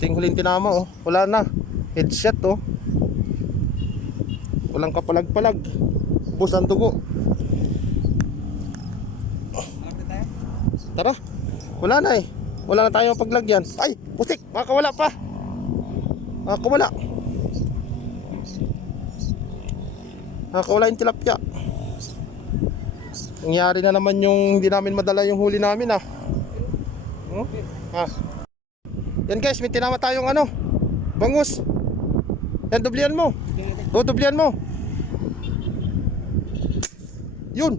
Ito yung huling tinama oh. Wala na. Headshot oh. Walang kapalag-palag. Bus ang dugo. Tara. Wala na eh. Wala na tayong paglagyan. Ay, putik, baka wala pa. Wala. Wala yung tilapia. Nangyari na naman yung hindi namin madala yung huli namin ah. Yan guys, may tinama tayong ano, bangus. Yan, dublihan mo. Dublihan mo. Yun.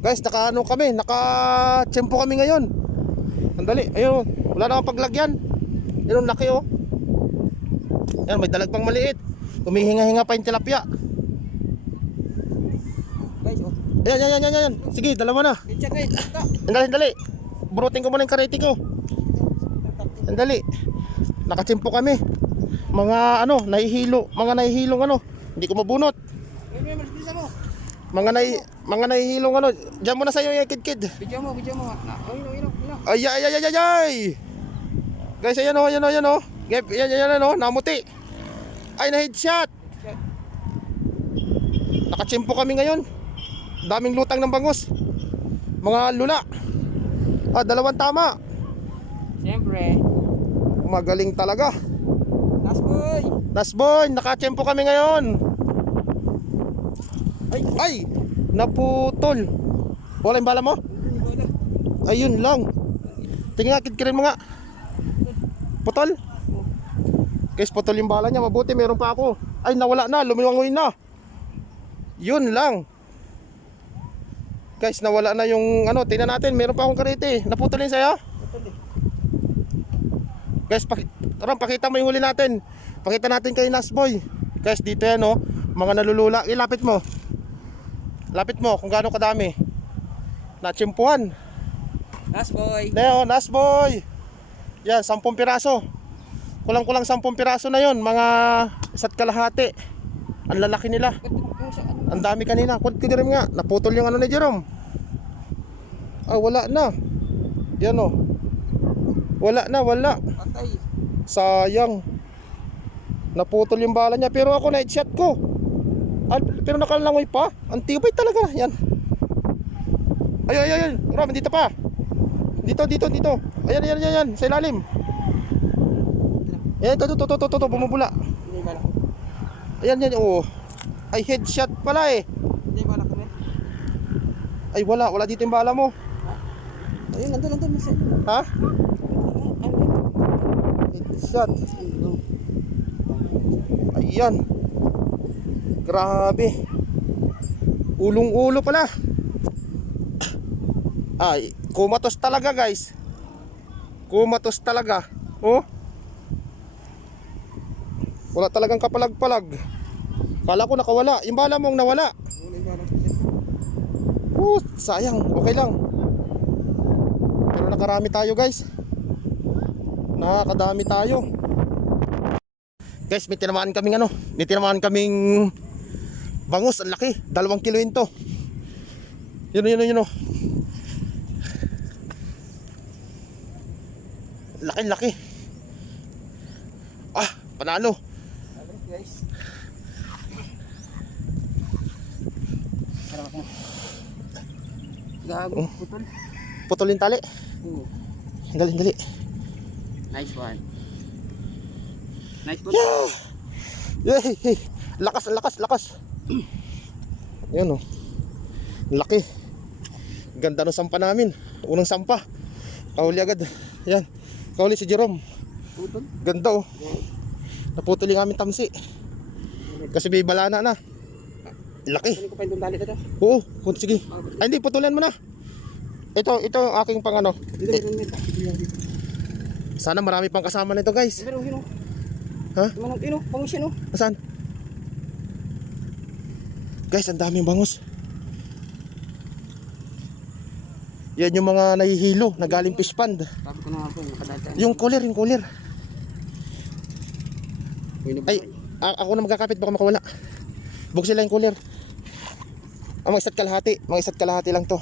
Guys, naka-ano kami, naka-tsempo kami ngayon. Sandali, ayun, wala na akong paglagyan. Yun, laki oh. Yan, may dalag pang maliit. Humihinga-hinga pa yung tilapia. Guys, oh. Ayan. Sige, dalawa na. Dali. Burutin ko muna yung karete ko. Sandali. Nakatsimpo kami. Mga ano, nahihilo. Mga nahihilong ano. Hindi ko mabunot. Mga nahihilong ano. Diyan muna sa'yo yung kid. Video mo. Ay. Guys, ayan o. Yan o. Namuti. Ay, na-headshot. Nakatsimpo kami ngayon. Daming lutang ng bangus. Mga lula. Dalawang tama. Siyempre. Magaling talaga. Nasboy, nakatsempo kami ngayon. Ay, naputol. Wala yung bala mo? Ayun lang. Tingnan nga, kidkirin mo nga. Putol. Guys, putol yung bala niya. Mabuti, meron pa ako. Ay, nawala na, lumiwangoy na. Yun lang. Guys, nawala na yung ano, tingnan natin, meron pa akong karete. Naputol yun sa'yo? Guys, pakita mo yung huli natin. Pakita natin kay Nasboy. Guys, dito yan oh, mga nalulula. Ilapit mo. Lapit mo kung gaano kadami. Natsimpuhan. Nasboy. Nasboy. Yan, 10 piraso. Kulang-kulang 10 piraso na yon, mga 1.5. Ang lalaki nila. Ang dami kanina. Kudirim nga, naputol yung ano ni Jerome. Wala na. Yan oh. Wala. Patay. Sayang. Naputol yung bala niya. Pero ako na-headshot ko. Pero nakalangoy pa. Ang tibay talaga. Yan. Ay. Ram, dito pa. Dito. Ayan. Sa ilalim. Ayan, ito. Bumubula. Ayan. Oh. Ay, headshot pala eh. Ay, wala dito yung bala mo. Ayun, nandun. Ha? Headshot. Ayan. Grabe. Ulong-ulo pala. Ay, kumatos talaga guys. Kumatos talaga. Oh. Wala talagang kapalag-palag. Kala ko nakawala. Yung bala mong nawala. Sayang. Okay lang. Pero nakarami tayo guys. Nakakadami tayo. Guys, may tinamaan kaming ano. May tinamaan kaming bangus. Ang laki. 2 kilo yun to. Yun oh. Laki. Panalo. Guys. Gago, putol. Putol yung tali. Dali. Nice one. Yay! Lakas. Ayun oh. Laki. Ganda ng sampa namin. Unang sampa. Kahuli agad. Yan. Kahuli si Jerome. Putol. Ganda oh. Naputol yung aming tamsi. Kasi may balana na. Laki. Kunin ko pa yung tali dito. Oo, sige. Ay hindi, putulan mo na. Ito ang aking pang ano. Sana marami pang kasama nito guys. Pero Ha? Bangus yun oh. Saan? Guys, ang daming bangus. Yan yung mga nahihilo na galing fish pond. Sabi ko na nga po, nakadadaan. Yung cooler. Ay, ako na magkakapit, baka makawala. Buksin lang yung cooler. Mga isa't kalahati lang to.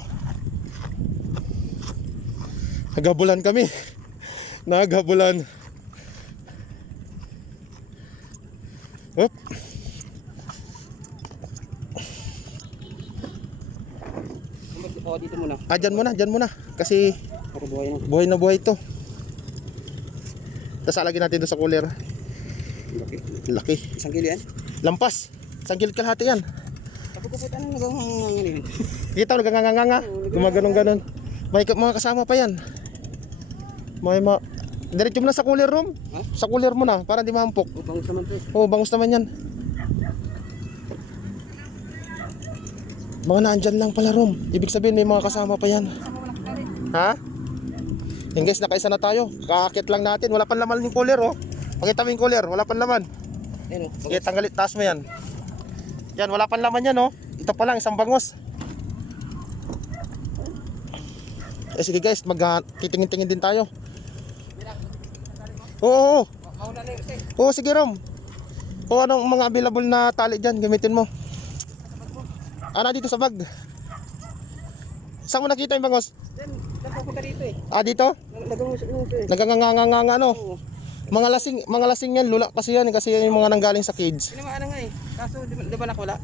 Nagabulan kami. Oop. Oh, dito muna. Ah, dyan muna. Kasi Para buhay na. buhay na buhay to. Tapos alagyan natin doon sa cooler. Laki. Laki. Isang kilo yan? Lampas. 1 kilo kalahati yan. Tapos puputan na nagangangangin yun. Kita mo, naganganganga. Gumaganon-ganon. May mga kasama pa yan. Diretso mo na sa cooler room. Ha? Sa cooler mo na, para di mampok. Oh, bangus naman to. Oh, bangus naman yan. Mga naandyan lang pala room. Ibig sabihin may mga kasama pa yan. Ha? Yan guys, nakaisa na tayo. Kakakit lang natin. Wala pang laman yung cooler, oh. Pakita mo yung cooler. Wala pang laman. Ayun, oh. Sige, tanggalit. Taas mo yan. Yan, wala pang laman yan, oh. Ito pa lang, isang bangus. Sige guys, titingin-tingin din tayo. Oo. Oo, sige Rom. O anong mga available na tali dyan, gamitin mo. Dito sa bag. Saan mo nakita yung bangos? Nagpapunta dito eh. Dito? Nagangusok ito eh. Naganganganganga ano. Mga lasing yan, lula kasi yan yung mga nanggaling sa cage. Pinamaan na nga eh. Kaso di ba nakula?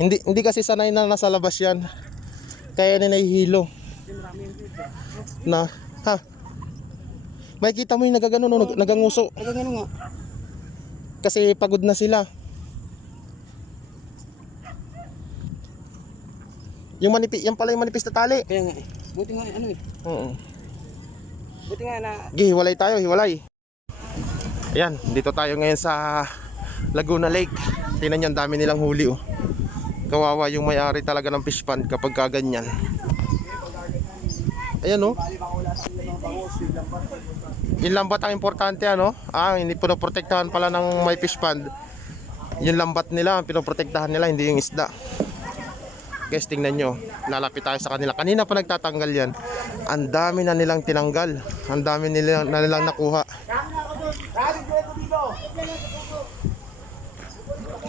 Hindi kasi sanay na nasa labas yan. Kaya nahihilo. Marami yung dito. Na, ha? May kita mo yung naganguso. Nagangano nga. Kasi pagod na sila. Yan pala yung manipis na tali. Kaya nga eh. Buti nga ano eh. Oo. Buti nga na. Hiwalay tayo, hiwalay. Ayan, dito tayo ngayon sa Laguna Lake. Tingnan nyo, ang dami nilang huli oh. Kawawa yung may-ari talaga ng fish pond kapag kaganyan. Ayan oh. Yung lambat ang importante ano. Hindi pinoprotektahan pala ng may fish pond. Yung lambat nila, ang pinoprotektahan nila, hindi yung isda. Guys, tingnan nyo. Lalapit tayo sa kanila. Kanina pa nagtatanggal yan. Ang dami na nilang tinanggal. Ang dami na nilang nakuha.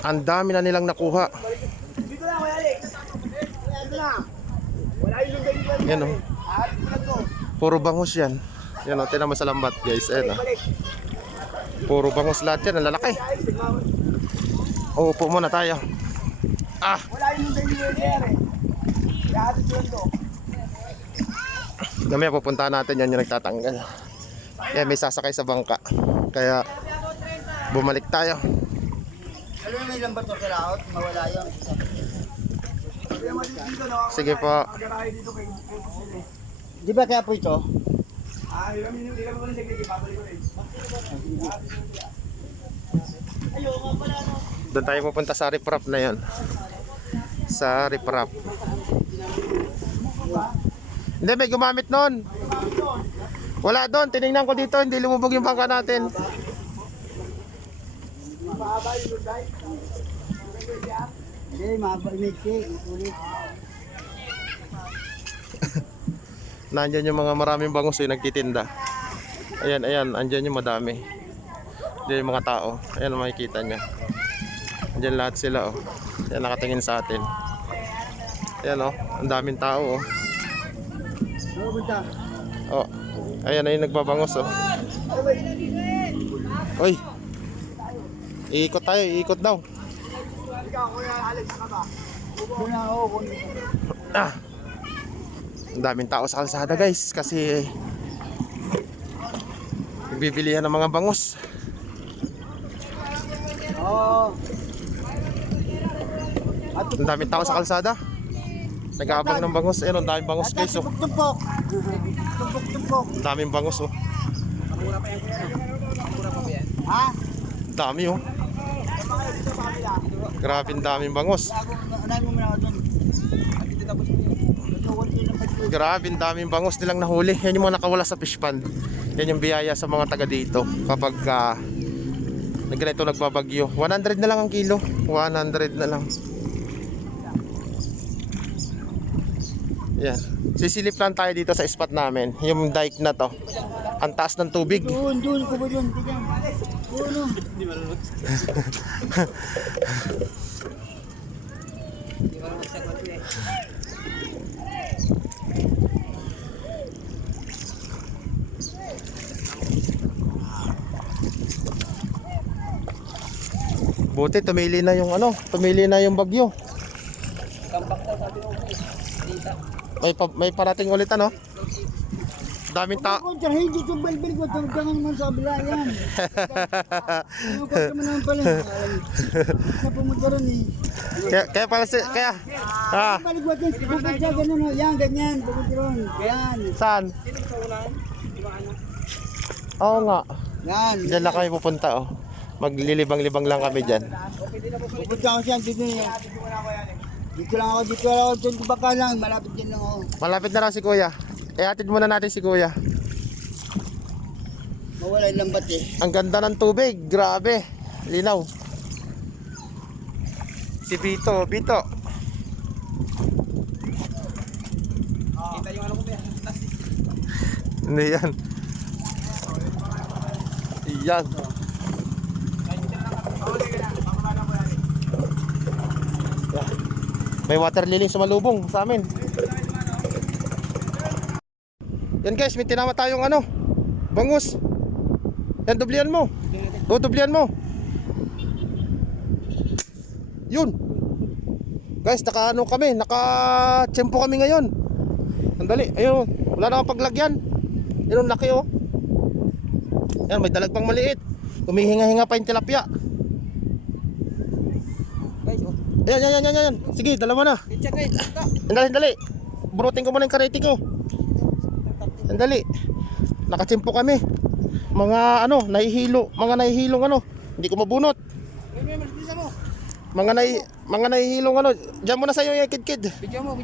Ang dami na nilang nakuha. Yan o. Puro bangus yan. Yan o, tinan mo sa lambat guys. Ayan o. Puro bangus lahat yan. Ang lalaki. Upo muna tayo. Mamaya pupuntahan natin yan yung nagtatanggal. Yan, may sasakay sa bangka. Kaya bumalik tayo. Sige po. Di ba kaya po ito? Doon tayo pupunta sa riprap na yan. Sa riprap. Hindi, may gumamit nun. Wala doon, tinignan ko dito. Hindi lumubog yung bangka natin. Hindi, mabalik ulit. Nandyan yung mga maraming bangus yung nagtitinda. Ayan, andyan yung madami. Diyan yung mga tao. Ayan, makikita nyo. Andyan lahat sila oh. Ayan, nakatingin sa atin. Ayan oh, ang daming tao oh. Oh, ayan na yung nagbabangus oh. Uy, iikot tayo, iikot daw. Ang daming tao sa kalsada guys kasi bibili yan ng mga bangus. Ang daming tao sa kalsada. Nag-aabang ng bangus. Ayun, ang daming bangus guys oh. Tumpok. Ang daming bangus oh. Mura pa yan. Mura pa yan. Ha? Ang dami oh. Grabe ang daming bangus. Anahin mo muna ako doon. Dito tapos mo yun. Grabe ang daming bangus nilang nahuli. Yan yung mga nakawala sa fish pond. Yan yung biyaya sa mga taga dito. Kapag ganito nagbabagyo. 100 na lang ang kilo. 100 na lang. Yan. Sisilip lang tayo dito sa spot namin. Yung dike na to. Ang taas ng tubig. Doon ko ba yun? Doon. Hindi marunod. Hindi marunod sa kwarto eh. Buti tumili na yung ano, tumili na yung bagyo. Tambak daw sabi ko. Tita. May parating ulit ano? Daming Ako, hindi itong balbalik ko. Tawag ka naman sa abla yan. Ano ko naman naman pala. Na pumunta rin eh. kaya pala kaya Balik mo ito. Pupunta siya, ganun o. Yan, ganyan. Pupunta rin. Yan. saan? Oo nga. Yan. Diyan lang kami pupunta oh. Maglilibang-libang lang kami diyan. Pupunta ako siya. Dito na yan. Dito lang ako. Dito lang ako. Dito baka lang. Malapit din lang ako. Malapit na lang si Kuya. Hatid muna natin si Kuya. Mawala yung lambat eh. Ang ganda ng tubig, grabe. Linaw. Si Bito. Kita yung ano ko ba? Hindi yan. Yan. May water lily sumalubong sa amin. Yan guys, may tinama tayong ano, bangus. Yan, dublihan mo. Dublihan mo. Yun. Guys, naka-ano kami, naka-tsempo kami ngayon. Sandali, ayun, wala na akong paglagyan. Yan ang laki oh. Yan, may dalag pang maliit. Humihinga-hinga pa yung tilapia. Guys, oh. Ayan. Sige, dalawa na. Check it. Dali. Burutin ko muna yung karete ko. Sandali. Nakatsimpo kami. Mga ano, mga nahihilong ano. Hindi ko mabunot. Mga nahihilong ano. Diyan muna sa'yo yung kid. Video mo.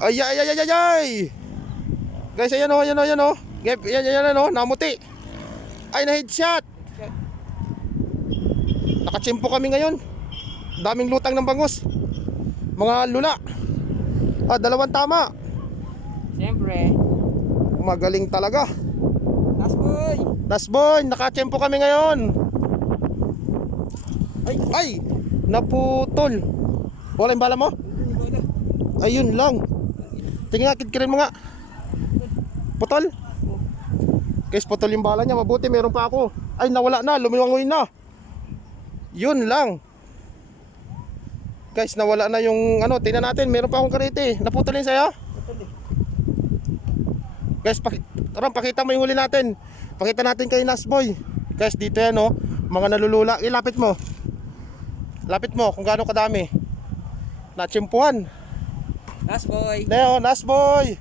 Ay. Guys, ayan o. Yan o, namuti. Ay, na-headshot. Nakatsimpo kami ngayon. Daming lutang ng bangus. Mga lula. Dalawang tama. Siyempre. Magaling talaga. Last boy. Nakatsempo kami ngayon. Ay, naputol. Wala yung bala mo? Ayun lang. Tingin nga, kidkirin mo nga. Putol? Guys, putol yung bala niya. Mabuti, meron pa ako. Ay, nawala na, lumiwangoy na. Yun lang. Guys, nawala na yung ano, tingnan natin, meron pa akong karete. Naputol yun sa'yo? Guys, pakita mo yung huli natin. Pakita natin kay Nasboy. Guys, dito yan oh, mga nalulula. Ilapit mo. Lapit mo kung gaano kadami. Natsimpuhan. Last boy. Neo, Nasboy.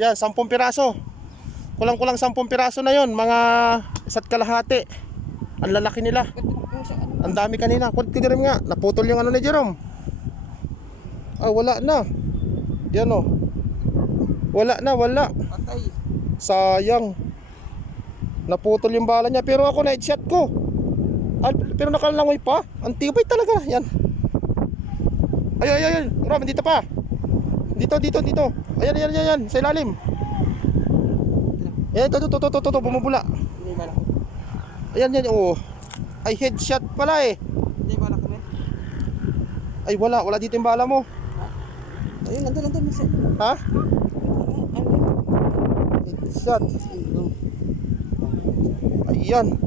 Yan, 10 piraso. Kulang-kulang 10 piraso na yon, mga 1.5. Ang lalaki nila. Ang dami kanina. Kulit ko Jerome nga. Naputol yung ano ni Jerome. Wala na. Yan oh. Wala. Patay. Sayang. Naputol yung bala niya. Pero ako na-headshot ko. Pero nakalangoy pa. Ang tibay talaga. Yan. Ay. Rom, dito pa. Dito. Ayan. Sa ilalim. Ayan, ito. Bumubula. Ayan. Oh. Ay, headshot pala eh. Hindi ba kami? Ay, wala dito yung bala mo. Ayun, nandun. Ha? Headshot. Ayan.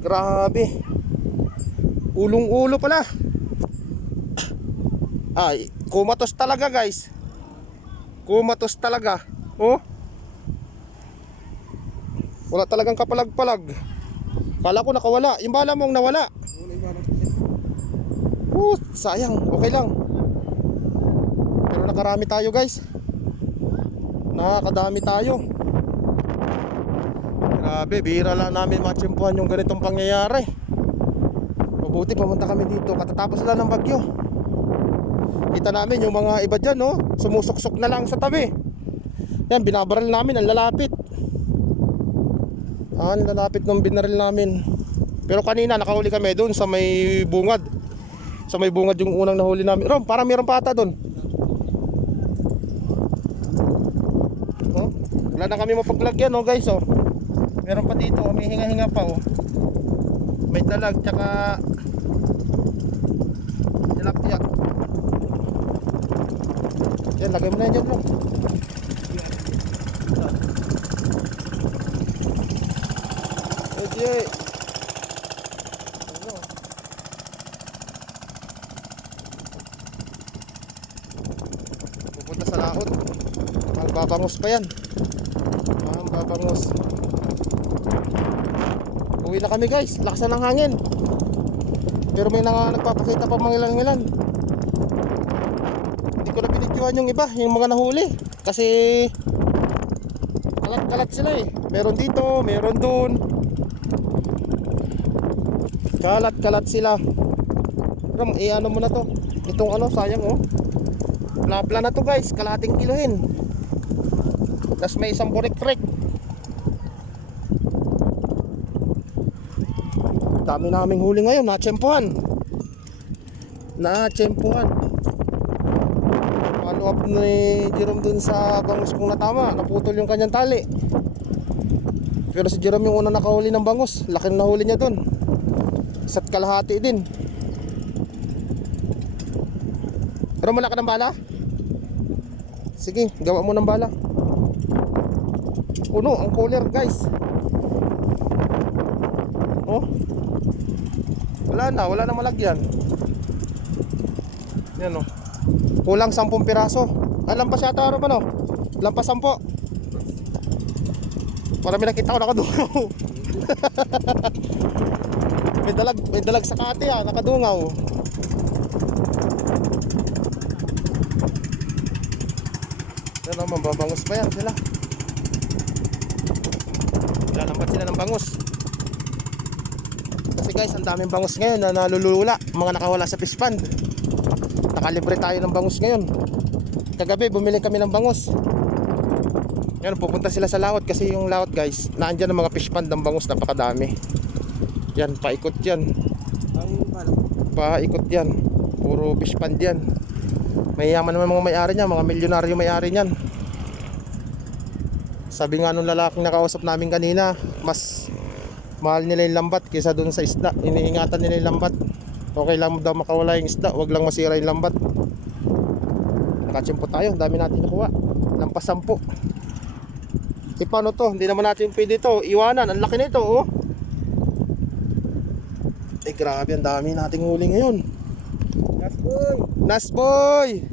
Grabe. Ulong-ulo pala. Ay, kumatos talaga guys. Kumatos talaga. Oh. Wala talagang kapalag-palag. Kala ko nakawala. Yung bala mong nawala. Sayang. Okay lang. Pero nakarami tayo guys. Nakakadami tayo. Grabe, bihira lang namin matsimpuhan yung ganitong pangyayari. Mabuti pumunta kami dito katatapos lang ng bagyo. Kita namin yung mga iba dyan no, sumusuksok na lang sa tabi. Yan, binabaril namin, ang lalapit. Ang lalapit ng binaril namin. Pero kanina nakahuli kami doon sa may bungad. Sa may bungad yung unang nahuli namin. Rom, parang meron pa ata doon. Oh, wala na kami mapaglagyan no guys oh. Meron pa dito, may hinga-hinga pa oh. May dalag tsaka tilapia. Yan, lagay mo na yan dyan Rom. Okay. laot. Magbabangos pa yan. Magbabangos. Uwi na kami guys, lakas na ng hangin. Pero may nagpapakita pa mga ilan-ilan. Hindi ko na binidyohan yung iba, yung mga nahuli. Kasi kalat-kalat sila eh. Meron dito, meron doon. Kalat-kalat sila. Pero ano mo na to. Itong ano, sayang oh. Plapla na to guys, kalahating kilohin. Tapos may isang burik-burik. Dami naming huli ngayon, natsempuhan. Follow up ni Jerome dun sa bangus kung natama, naputol yung kanyang tali. Pero si Jerome yung una nakahuli ng bangus, laki na nahuli niya dun. Isa't kalahati din. Pero wala ka ng bala? Sige, gawa mo ng bala. Puno ang cooler guys. Oh. Wala na malagyan. Yan o. Kulang 10 piraso. Lampas yata ano ba no? Lampas 10. Marami nakita ko nakadungaw. may dalag sa kate nakadungaw. Yan o, mababangos pa yan sila. Lalambat sila ng bangus. Kasi guys, ang daming bangus ngayon na nalulula, mga nakawala sa fish pond. Nakalibre tayo ng bangus ngayon. Kagabi bumili kami ng bangus. Ngayon pupunta sila sa laot kasi yung laot guys, naandyan ang mga fish pond ng bangus, napakadami. Yan, paikot yan. Paikot yan. Puro fish pond yan. Mayayaman naman mga may-ari niya, mga milyonaryo may-ari niyan. Sabi nga nung lalaking nakausap namin kanina, mas mahal nila yung lambat kaysa dun sa isda. Iniingatan nila yung lambat. Okay lang daw makawala yung isda, wag lang masira yung lambat. Nakachimpo tayo, dami natin nakuha. Lampas 10. Paano to? Hindi naman natin pwede to iwanan, ang laki nito oh. Grabe, ang dami nating huli ngayon. Nasboy!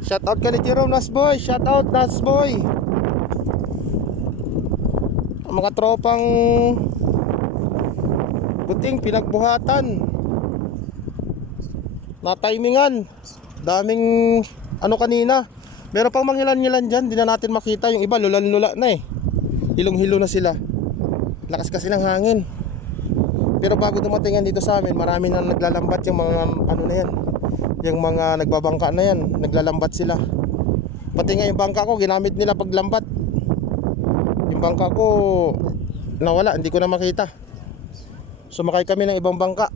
Shout out ka ni Jerome, Nasboy! Shout out, Nasboy! Ang mga tropang buting pinagbuhatan, na-timingan. Daming ano kanina. Meron pang manghilan-ngilan dyan, di na natin makita. Yung iba lulan-lula na eh. Hilong-hilo na sila. Lakas kasi ng hangin. Pero bago dumating yan dito sa amin, marami na naglalambat yung mga ano na yan, yung mga nagbabangka na yan, naglalambat sila. Pati nga yung bangka ko, ginamit nila paglambat. Yung bangka ko nawala, hindi ko na makita. Sumakay kami ng ibang bangka.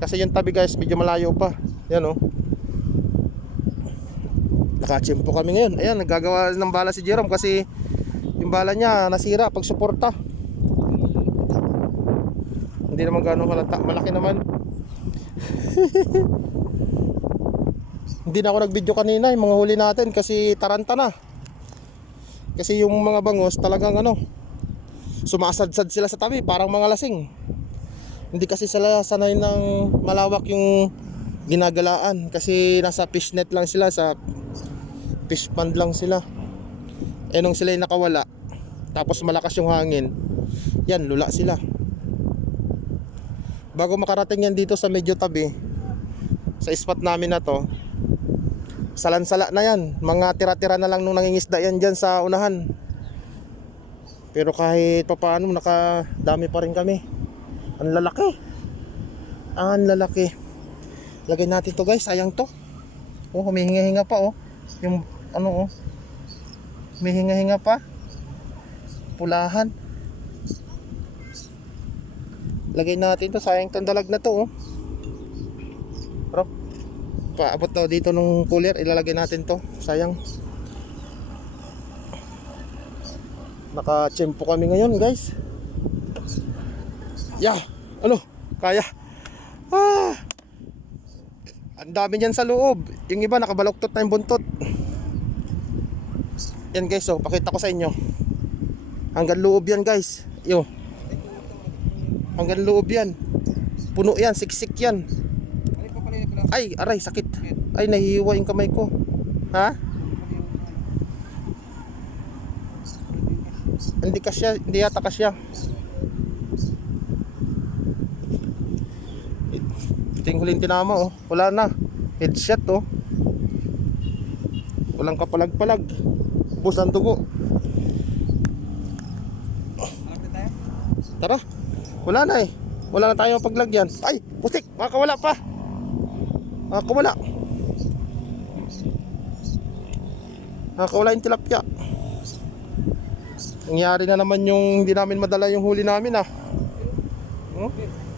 Kasi yung tabi guys, medyo malayo pa. Yan oh. Nakachimpo kami ngayon. Ayan, naggagawa ng bala si Jerome kasi yung bala niya nasira pag suporta. Hindi naman gano'ng halata, malaki naman. Hindi na ako nag-video kanina yung mga huli natin kasi taranta na. Kasi yung mga bangus talagang ano, sumasadsad sila sa tabi parang mga lasing. Hindi kasi sila sanay ng malawak yung ginagalaan kasi nasa fishnet lang sila, sa fish pond lang sila. Eh nung sila yung nakawala, tapos malakas yung hangin, yan, lula sila. Bago makarating yan dito sa medyo tabi, sa spot namin na to, salansala na yan. Mga tira-tira na lang nung nangingisda yan dyan sa unahan. Pero kahit papaano, nakadami pa rin kami. Ang lalaki. Ang lalaki. Lagay natin to guys, sayang to. Oh, humihinga-hinga pa oh. Yung ano oh. Humihinga-hinga pa. Pulahan. Lagay natin to, sayang tong dalag na to oh. Pero paabot na dito nung cooler, ilalagay natin to, sayang. Nakachempo kami ngayon guys. Yeah, ano, kaya. Ang dami niyan sa loob. Yung iba nakabaloktot na yung buntot. Yan guys oh, pakita ko sa inyo. Hanggang loob yan guys. Yo. Hanggang loob yan. Puno yan, siksik yan. Ay, aray, sakit. Ay, nahihiwa yung kamay ko. Ha? Hindi kasya, hindi yata kasya. Ito yung huling tinama oh. Wala na. Headshot oh. Walang kapalag-palag. Bus ang dugo. Tara. Wala na eh. Wala na tayong paglagyan. Ay, putik. Makakawala pa. Makakawala. Nakakawala yung tilapia. Nangyari na naman yung hindi namin madala yung huli namin ah.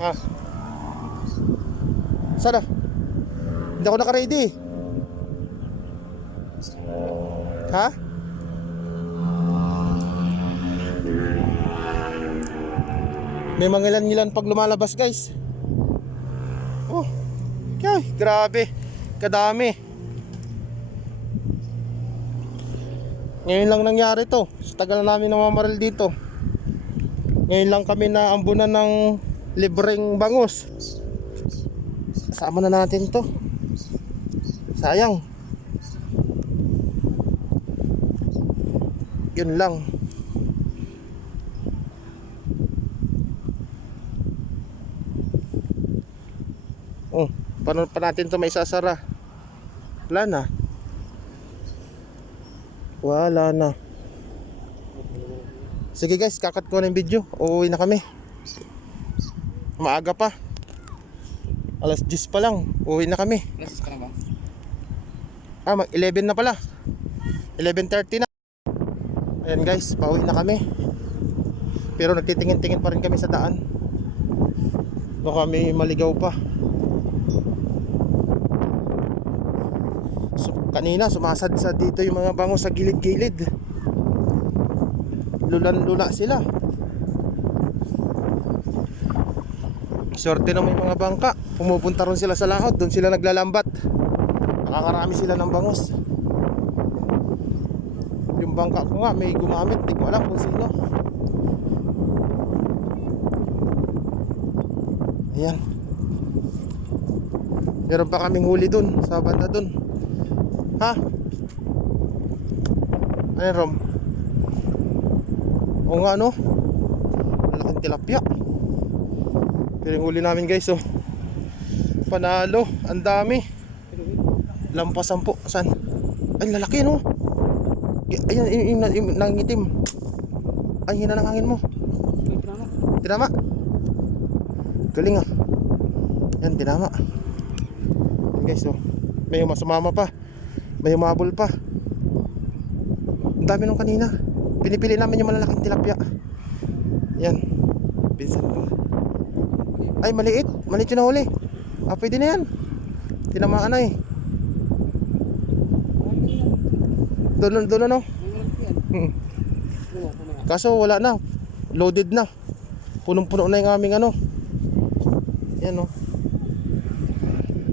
Ha? Sana? Hindi ako naka-ready. Ha? May mangilan-ngilan pag lumalabas guys. Oh, okay, grabe. Kadami. Ngayon lang nangyari to. Sa tagal na namin namamaril dito. Ngayon lang kami na ambunan ng libreng bangus. Kasama na natin to. Sayang. Yun lang. Oh, paano pa natin to may sasara? Wala na. Wala na. Sige guys, kakat ko na yung video. Uuwi na kami. Maaga pa. Alas 10 pa lang. Uuwi na kami. Alas ka na ba? 11 na pala. 11:30 na. Ayan guys, pauwi na kami. Pero nagtitingin-tingin pa rin kami sa daan. Baka may maligaw pa. Kanina sumasadsad dito yung mga bangus sa gilid-gilid. Lulan-lula sila. Swerte na may mga bangka. Pumupunta ron sila sa laot. Doon sila naglalambat. Nakakarami sila ng bangus. Yung bangka ko nga may gumamit. Hindi ko alam kung sino. Ayan. Meron pa kaming huli dun sa banda dun. Ha? Ano yun, Rom? O nga no? Malaking tilapia. Pero yung huli namin guys oh. Panalo. Ang dami. Lampasan po. Saan? Ay lalaki no. Ayun yung nangitim. Ay hina ng hangin mo. Tinama. Galing ah. Yan tinama. Yan guys oh. May sumama pa. May umabol pa. Ang dami nung kanina. Pinipili namin yung malalaking tilapia. Yan. Pinsan ko. Ay maliit. Maliit yung nahuli. Pwede na yan. Tinamaan na eh. Doon no. Kaso wala na. Loaded na. Punong-puno na yung aming ano. Yan oh.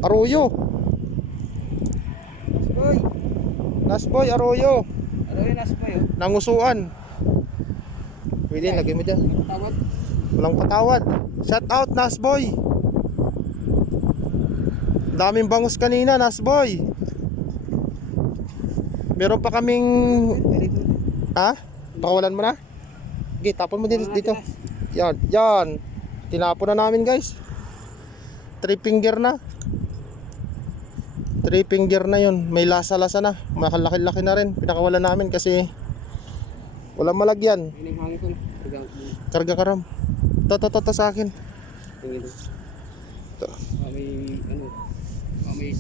Arroyo. Nasboy, arroyo. Arroyo, nasboy oh. Nangusuan. Pwede, lagay mo dyan. Tawad. Walang patawad. Shout out, Nasboy. Daming bangus kanina, Nasboy. Meron pa kaming... Ha? Pakawalan mo na? Okay, tapon mo dito. Yan, yan. Tinapon na namin guys. 3 finger na. 3 finger na yun. May lasa-lasa na. Makalaki-laki na rin. Pinakawalan namin kasi walang malagyan. Karga ka ram. To sa akin. To. May ano. May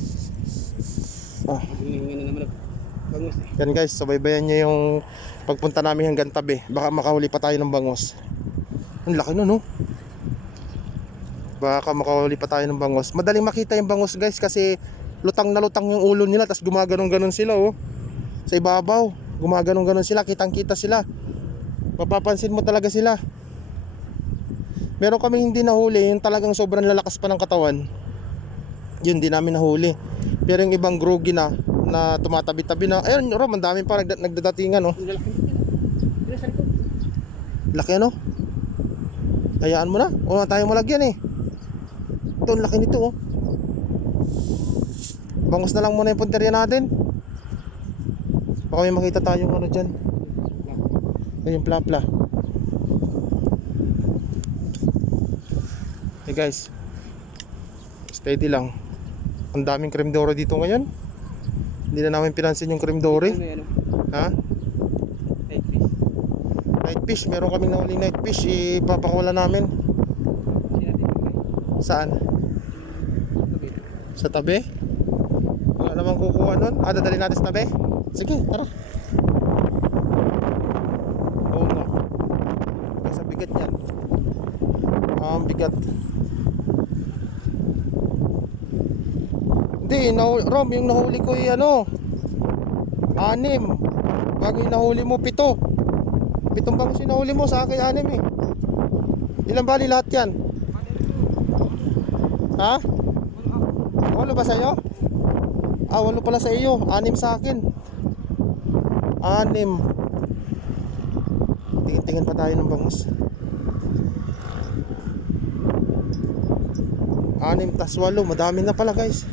bangus eh. Yan guys, subaybayan nyo yung pagpunta namin hanggang tabi. Baka makahuli pa tayo ng bangus. Ang laki nun, no? Baka makahuli pa tayo ng bangus. Madaling makita yung bangus guys kasi lutang na lutang yung ulo nila. Tapos gumaganong-ganon sila, oh. Sa ibabaw. Gumaganong-ganon sila. Kitang-kita sila. Mapapansin mo talaga sila. Meron kami hindi nahuli. Yung talagang sobrang lalakas pa ng katawan. Yun, di namin nahuli. Pero yung ibang groggy na tumatabi-tabi na. Ayun, Rom, ang dami pa nagdadatingan, oh. Laki ano? Hayaan mo na. Wala tayong malagyan eh. Ito, ang laki nito, oh. Bangus na lang muna yung punteriya natin. Baka may makita tayong ano dyan. Ayun, plapla. Hey guys, steady lang. Ang daming cream dory dito ngayon. Hindi na namin pinansin yung cream dory. Ha? Night fish, meron kaming nahuling night fish, ipapakawala namin. Saan? Sa tabi? Wala namang kukuha nun. Dadali natin sa tabi? Sige, tara. Oo nga. Kasi ang bigat yan. Ang bigat. Hindi, Rom, yung nahuli ko ay 6. Bago yung nahuli mo, 7. 7 bangus yung nahuli mo, sa akin 6 eh. Ilan bali lahat yan? Ha? 8 ba sa'yo? 8 pala sa iyo, 6 sa akin. 6. Tingin-tingin pa tayo ng bangus. 6 tas 8, madami na pala guys.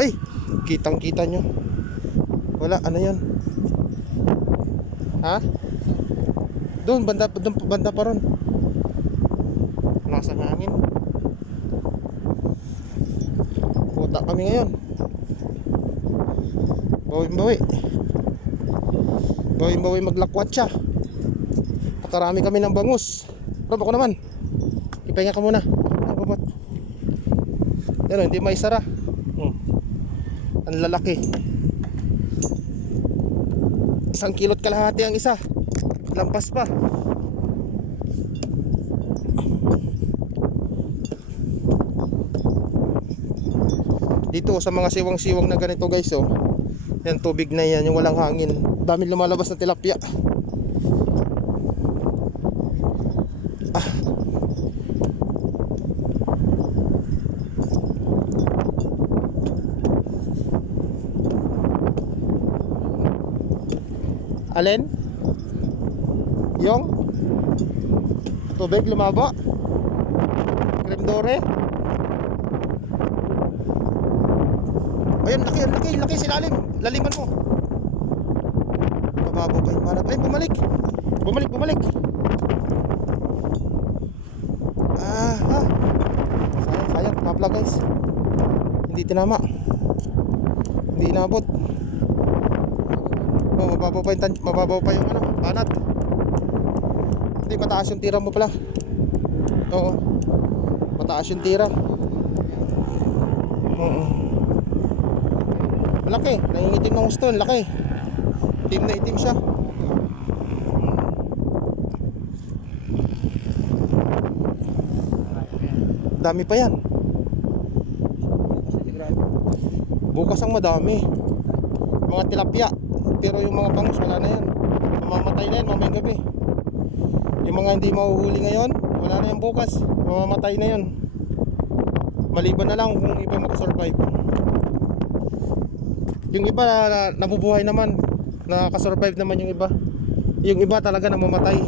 Ay, kitang kita nyo. Wala, ano yan? Ha? Doon, banda pa ron. Lakas ng hangin. Puta kami ngayon. Bawi maglakwat siya. Pakarami kami ng bangus. Rob, ako naman. Ipahinga ka muna. Ang babat. Yan o, hindi maisara. Ang lalaki. 1 kilot kalahati ang isa. Lampas pa. Dito sa mga siwang-siwang na ganito guys, oh. Yan, tubig na yan, yung walang hangin. Dami lumalabas na tilapia. Alin? Yung tubig lumaba? Cream dory? Ayun, laki sa ilalim. Laliman mo. Mababaw pa yung manap. Ay, bumalik. Sayang, napla guys. Hindi tinama. Hindi inabot. Mababaw pa yung banat. Hindi, mataas yung tira mo pala. Oo. Mataas yung tira. Malaki, nangingitim ng gusto, laki. Itim na itim siya. Dami pa yan. Bukas ang madami. Mga tilapia. Pero yung mga bangus wala na yan. Mamamatay na yan mamayang gabi. Yung mga hindi mahuhuli ngayon, wala na yan bukas. Mamamatay na yan. Maliban na lang kung iba makasurvive. Yung iba nabubuhay naman, nakasurvive naman yung iba. Yung iba talaga namamatay.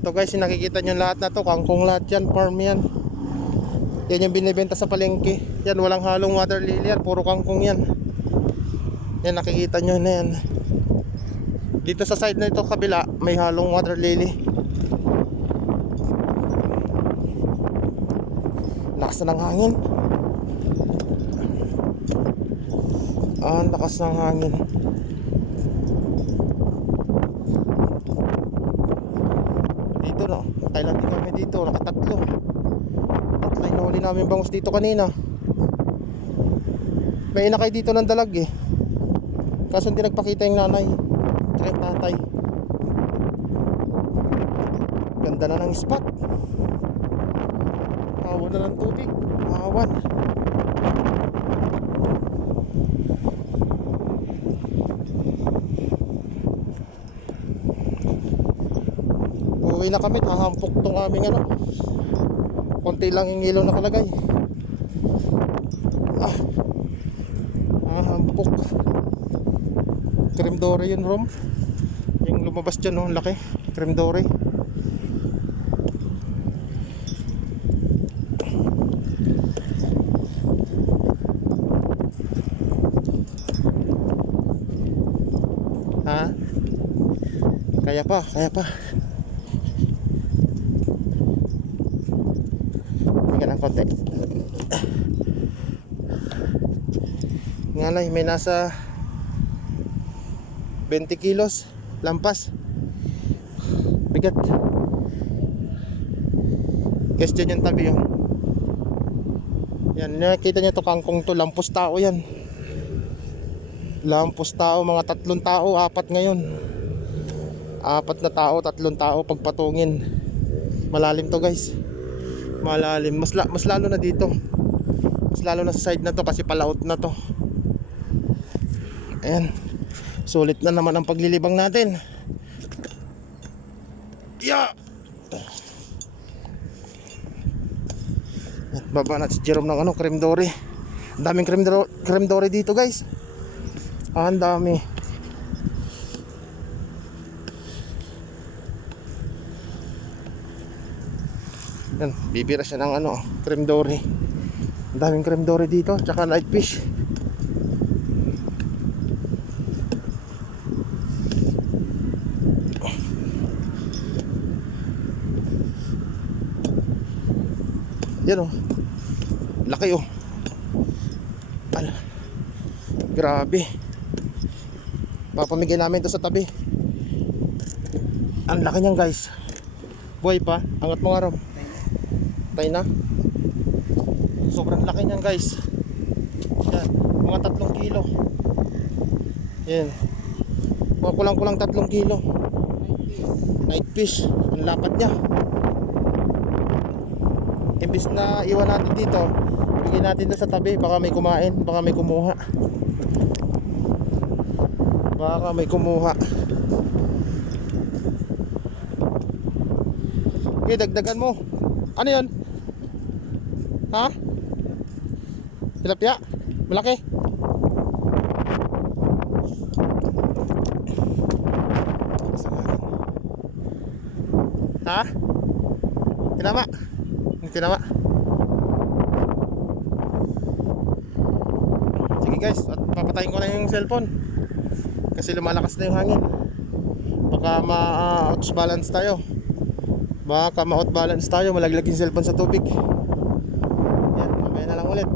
Ito guys, yung nakikita nyo lahat na to, kangkong lahat yan, farm yan. Yan yung binibenta sa palengke. Yan, walang halong water lily yan, puro kangkong yan. Yan, nakikita nyo na yan. Dito sa side na ito kabila, may halong water lily. Lakas na ng hangin. Ang lakas ng hangin. Dito no, Thailand din kami dito, nakatatlo. Tatlo yung nahuli namin bangus dito kanina. May inakay dito ng dalag eh. Kaso hindi nagpakita yung nanay. Tsaka yung tatay. Ganda na ng spot. Awan na ng tubig. Awan. Uwi na kami. Hahampok tong aming konti lang yung ilaw nakalagay. Hahampok. Cream dory yun, Rom. Yung lumabas dyan, no? Laki. Cream dory. Kaya pa, kaya pa. Tingnan ang konti. Ngalay, may nasa 20 kilos lampas. Bigat. Guys, dyan yung tabi yun. Yan, nakita niyo to, kangkong to, lampos tao yan. Lampos tao, mga 3 tao, 4 ngayon. 4 na tao, 3 tao pagpatungin. Malalim to guys. Malalim, mas lalo na dito. Mas lalo na sa side na to kasi palaot na to. Ayan. Sulit na naman ang paglilibang natin. Yeah. Baba natin si Jerome ng creme dory. Ang daming creme dory dito guys. Ang dami. Yan, bibira siya ng creme dory. Ang daming creme dory dito, tsaka light fish. Yan oh. Laki oh. Grabe. Papamigay namin to sa tabi. Ang laki niyan guys. Buhay pa. Angat mo nga Rob. Tay na. Sobrang laki niyan guys. Yan. Mga 3 kilo. Yan. Mga kulang-kulang 3 kilo. Night fish. Ang lapad niya. Imbis na iwan natin dito, bigyan natin doon sa tabi. Baka may kumain. Baka may kumuha. Baka may kumuha. Okay, dagdagan mo. Ano yun? Ha? Tilapia? Malaki? Ha? Tinama? Tinama? Sige guys, at papatayin ko na yung cellphone kasi lumalakas na yung hangin. Baka ma-outbalance tayo. Baka ma-outbalance tayo, malaglag yung cellphone sa tubig. Yan, mamaya na lang ulit.